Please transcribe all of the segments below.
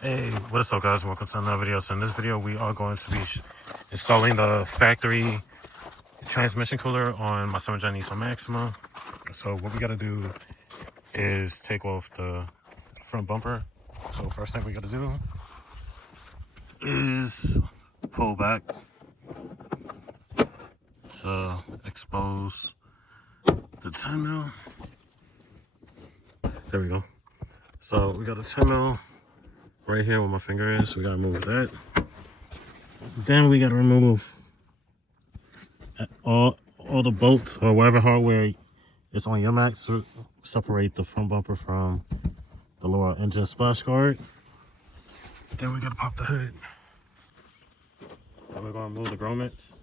Hey, what is up guys? Welcome to another video. So in this video we are going to be installing the factory transmission cooler on my 7th gen Nissan Maxima. So what we got to do is take off the front bumper. So first thing we got to do is pull back to expose the 10 mil. There we go. So we got a 10 mil right here where my finger is. We got to remove that. Then we got to remove all the bolts or whatever hardware is on your Max to separate the front bumper from the lower engine splash guard. Then we got to pop the hood. And we're going to remove the grommets.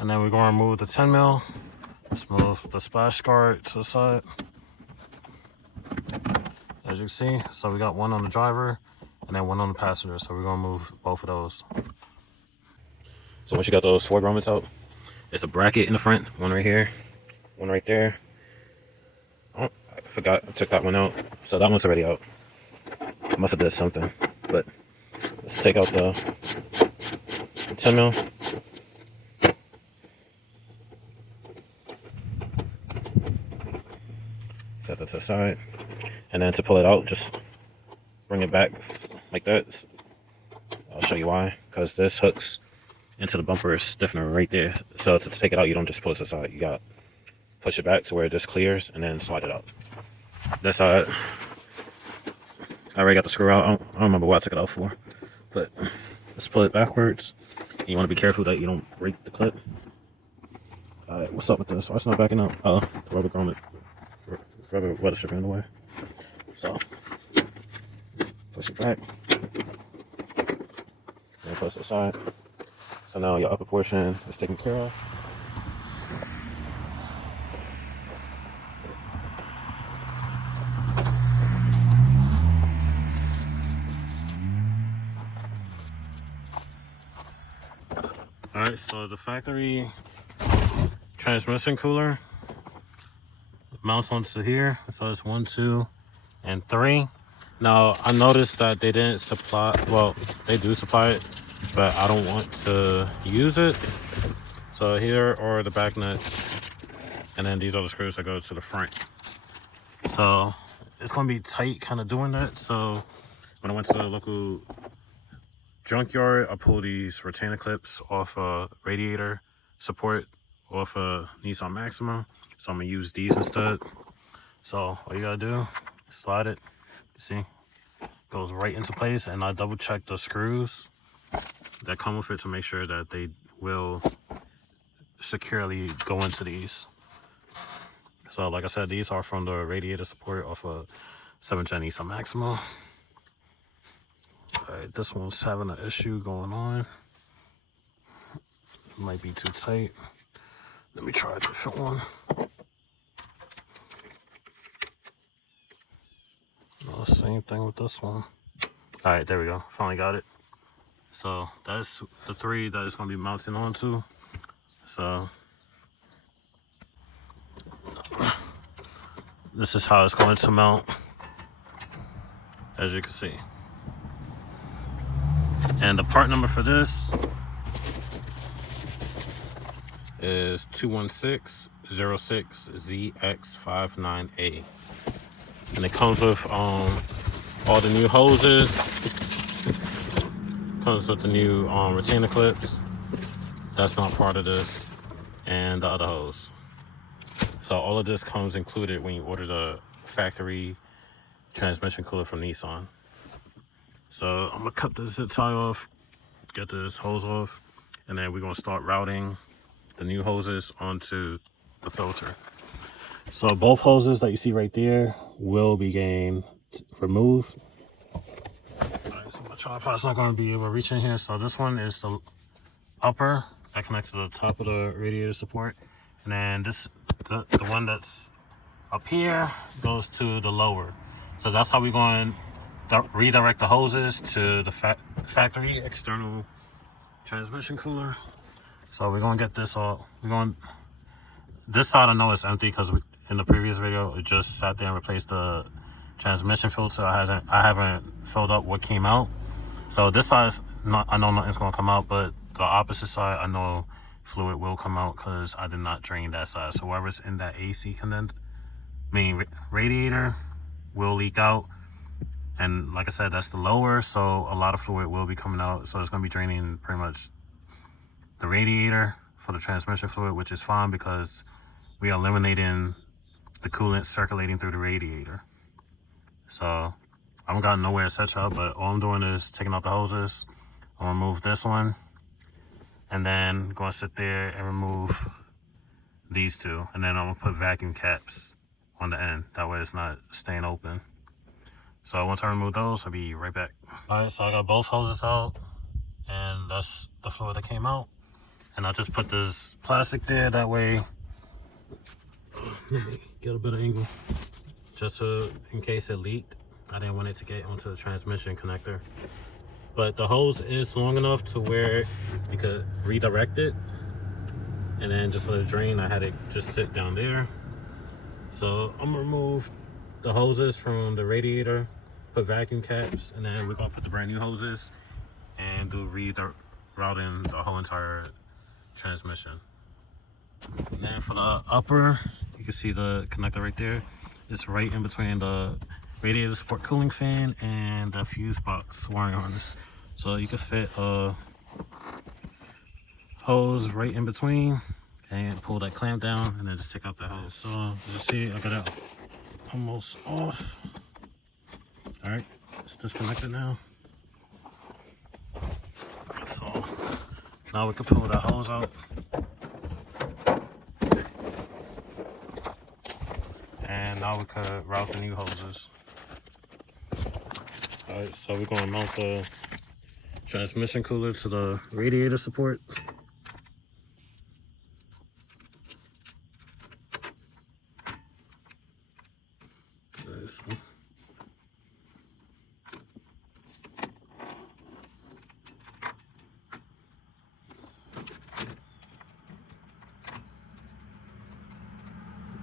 And then we're going to remove the 10 mil. Let's move the splash guard to the side. As you can see, so we got one on the driver and then one on the passenger. So we're going to move both of those. So once you got those 4 grommets out, it's a bracket in the front, one right here, one right there. Oh, I forgot, I took that one out. So that one's already out. I must have did something, but let's take out the 10 mil. Set that to the side. And then to pull it out, just bring it back like that. I'll show you why. Because this hooks into the bumper stiffener right there. So to take it out, you don't just pull it to the side. You got to push it back to where it just clears and then slide it out. That side, I already got the screw out. I don't remember what I took it out for. But let's pull it backwards. You want to be careful that you don't break the clip. Alright, what's up with this? Why it's not backing up? Oh, the rubber grommet. Rubber weather strip in the way. So push it back and push it aside. So now your upper portion is taken care of. Alright, so the factory transmission cooler mounts onto here. So it's 1, 2, and 3. Now I noticed that they didn't supply, well, they do supply it, but I don't want to use it. So here are the back nuts, and then these are the screws that go to the front. So it's gonna be tight kind of doing that. So when I went to the local junkyard, I pulled these retainer clips off a radiator support off a Nissan Maxima. So I'm gonna use these instead. So all you gotta do is slide it. You see, goes right into place, and I double check the screws that come with it to make sure that they will securely go into these. So like I said, these are from the radiator support off a 7th gen Nissan Maxima. Alright, this one's having an issue going on. It might be too tight. Let me try a different one. No, same thing with this one. Alright, there we go. Finally got it. So that's the 3 that it's going to be mounting onto. So this is how it's going to mount, as you can see. And the part number for this is 21606ZX59A. And it comes with all the new hoses. Comes with the new retainer clips. That's not part of this. And the other hose. So all of this comes included when you order the factory transmission cooler from Nissan. So I'm gonna cut this zip tie off, get this hose off, and then we're gonna start routing the new hoses onto the filter. So both hoses that you see right there will be getting removed. Alright, so my tripod's not going to be able to reach in here. So this one is the upper that connects to the top of the radiator support. And then the one that's up here goes to the lower. So that's how we're going to redirect the hoses to the factory external transmission cooler. So we're going to get this all. This side I know it's empty because in the previous video it just sat there and replaced the transmission filter. I haven't filled up what came out. So this side I know nothing's going to come out, but the opposite side I know fluid will come out because I did not drain that side. So whatever's in that AC radiator will leak out. And like I said, that's the lower, so a lot of fluid will be coming out. So it's going to be draining pretty much the radiator for the transmission fluid, which is fine because we are eliminating the coolant circulating through the radiator. So I haven't gotten nowhere to set up, but all I'm doing is taking out the hoses. I'll remove this one, and then going to sit there and remove these two, and then I'm going to put vacuum caps on the end. That way it's not staying open. So once I remove those, I'll be right back. Alright, so I got both hoses out, and that's the fluid that came out. And I'll just put this plastic there, that way, get a better angle, just in case it leaked. I didn't want it to get onto the transmission connector. But the hose is long enough to where you could redirect it, and then just let it drain. I had it just sit down there. So I'm gonna remove the hoses from the radiator, put vacuum caps, and then we're gonna put the brand new hoses and do rerouting the whole entire transmission. And then for the upper, you can see the connector right there. It's right in between the radiator support cooling fan and the fuse box wiring harness. So you can fit a hose right in between and pull that clamp down and then just take out the hose. So as you see, I got it almost off. All right, it's disconnected now. So now we can pull that hose out. And now we could route the new hoses. All right, so we're gonna mount the transmission cooler to the radiator support.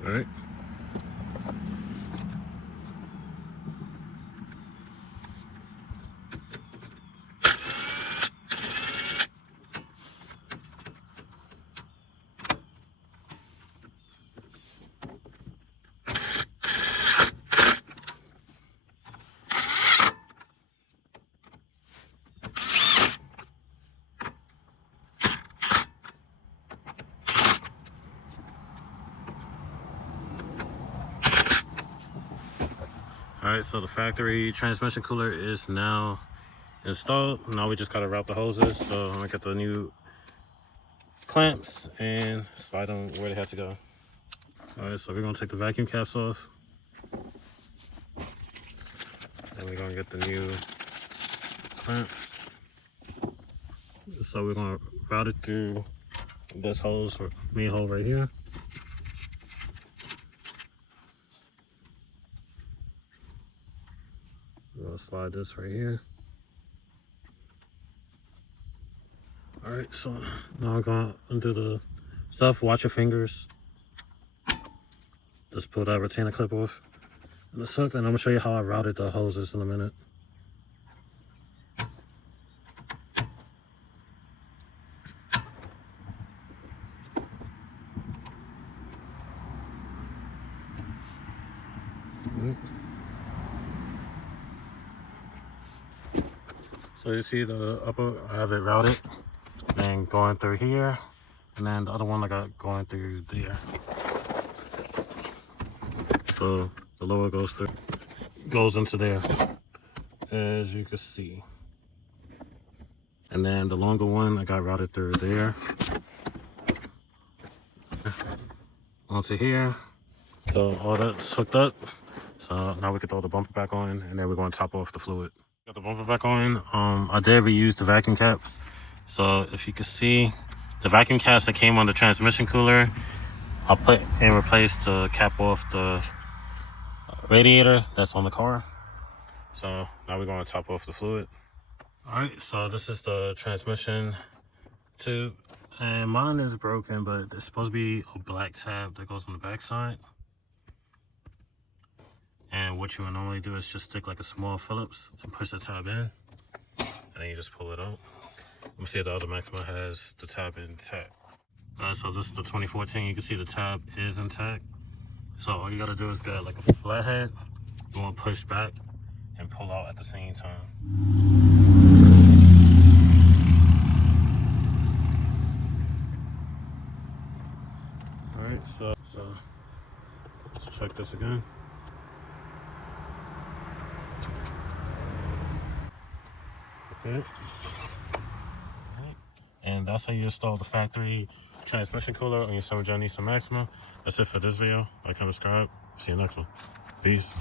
All right. Alright, so the factory transmission cooler is now installed. Now we just gotta route the hoses. So I'm gonna get the new clamps and slide them where they have to go. Alright, so we're gonna take the vacuum caps off. And we're gonna get the new clamps. So we're gonna route it through this hose, or main hole right here. We'll slide this right here. All right, so now I'm gonna undo the stuff. Watch your fingers. Just pull that retainer clip off and it's hooked, and I'm gonna show you how I routed the hoses in a minute. So you see the upper, I have it routed, and going through here, and then the other one I got going through there. So the lower goes into there, as you can see. And then the longer one I got routed through there. onto here. So all that's hooked up. So now we can throw the bumper back on, and then we're going to top off the fluid. Got the bumper back on. I did reuse the vacuum caps. So if you can see, the vacuum caps that came on the transmission cooler, I put and replaced to cap off the radiator that's on the car. So now we're going to top off the fluid. All right, so this is the transmission tube, and mine is broken, but there's supposed to be a black tab that goes on the back side. And what you would normally do is just stick like a small Phillips and push the tab in, and then you just pull it out. Let me see if the other Maxima has the tab intact. So this is the 2014. You can see the tab is intact. So all you gotta do is get like a flathead. You want to push back and pull out at the same time. All right, so let's check this again. Okay. And that's how you install the factory transmission cooler on your 7 Gen Nissan Maxima. That's it for this video. Like and subscribe. See you next one. Peace.